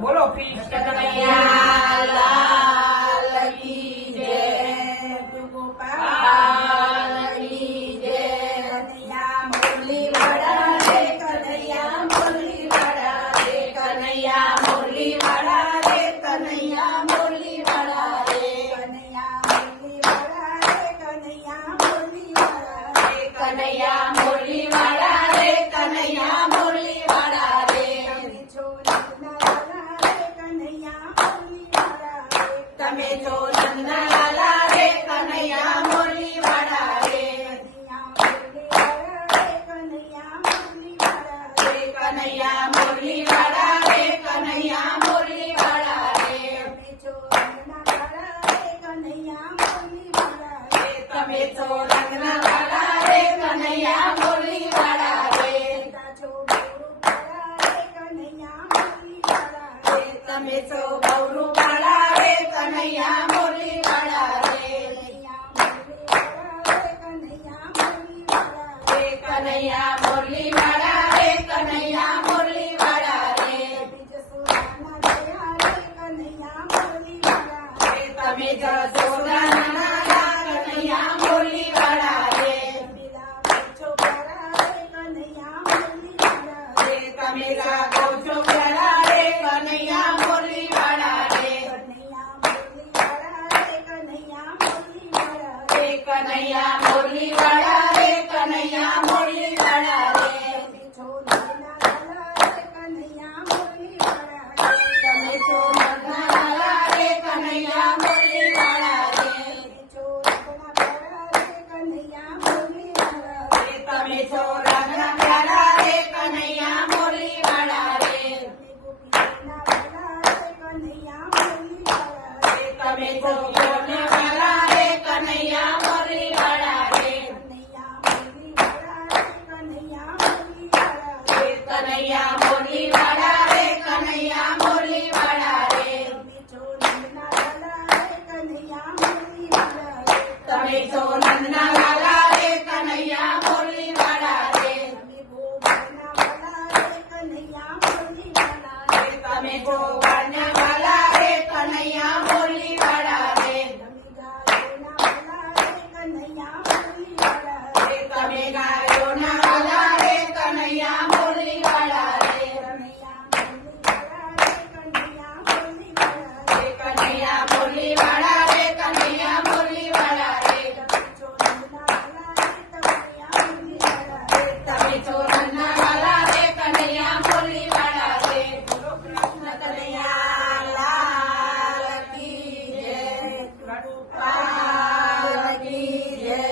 બોલો કૃષ્ણ કનૈયા લાલ કી જય, ગોપાલ કી જય, કનૈયા મુરલી વાળા રે, કનૈયા મુરલી વાળા રે, કનૈયા મુરલી વાળા રે, કનૈયા મુરલી વાળા રે, કનૈયા મુરલી વાળા રે, કનૈયા મુરલી વાળા રે, કનૈયા મુરલી વાળા રે, કનૈયા મુરલી વાળા રે, તમે છો નંદલાલા રે, કનૈયા મુરલી વાળા રે, કનૈયા મુરલી વાળા રે, કનૈયા મુરલી વાળા રે, તમે છો રંગનાવાળા રે, કનૈયા મુરલી વાળા રે, તમે છો ગૌરુ વાળા રે, કનૈયા મુરલી વાળા રે, કનૈયા મુરલી વાળા રે, કનૈયા મુરલી વાળા રે, તમે જશોદાના કનૈયા મુરલી વાળા રે, તમે જાગો છો પ્યારા રે, કનૈયા મુરલી વાળા રે, કનૈયા મુરલી વાળા રે, કનૈયા મુરલી વાળા રે, તમે છો નંદલાલા રે, કનૈયા મુરલી વાળા રે, તમે છો રાધા પ્યારા રે, કનૈયા મુરલી વાળા રે, તમે છો ગોરવાલા રે, કનૈયા મુરલી વાળા રે, કનૈયા મુરલી વાળા રે, કનૈયા મુરલી વાળા રે, તમે છો નંદલાલા રે, કનૈયા મુરલી વાળા રે, તમે છો વાળા રે, કનૈયા મુરલી વાળા રે, તમે ગાયોના વાલા રે, કનૈયા મુરલી વાળા રે, કનૈયા મુરલી વાળા રે, કનૈયા મુરલી વાળા રે, તમે છો નંદલાલા રે, કનૈયા મુરલી વાળા રે, કૃષ્ણ કનૈયા લાલ કી જય, ગોપાલ કી જય.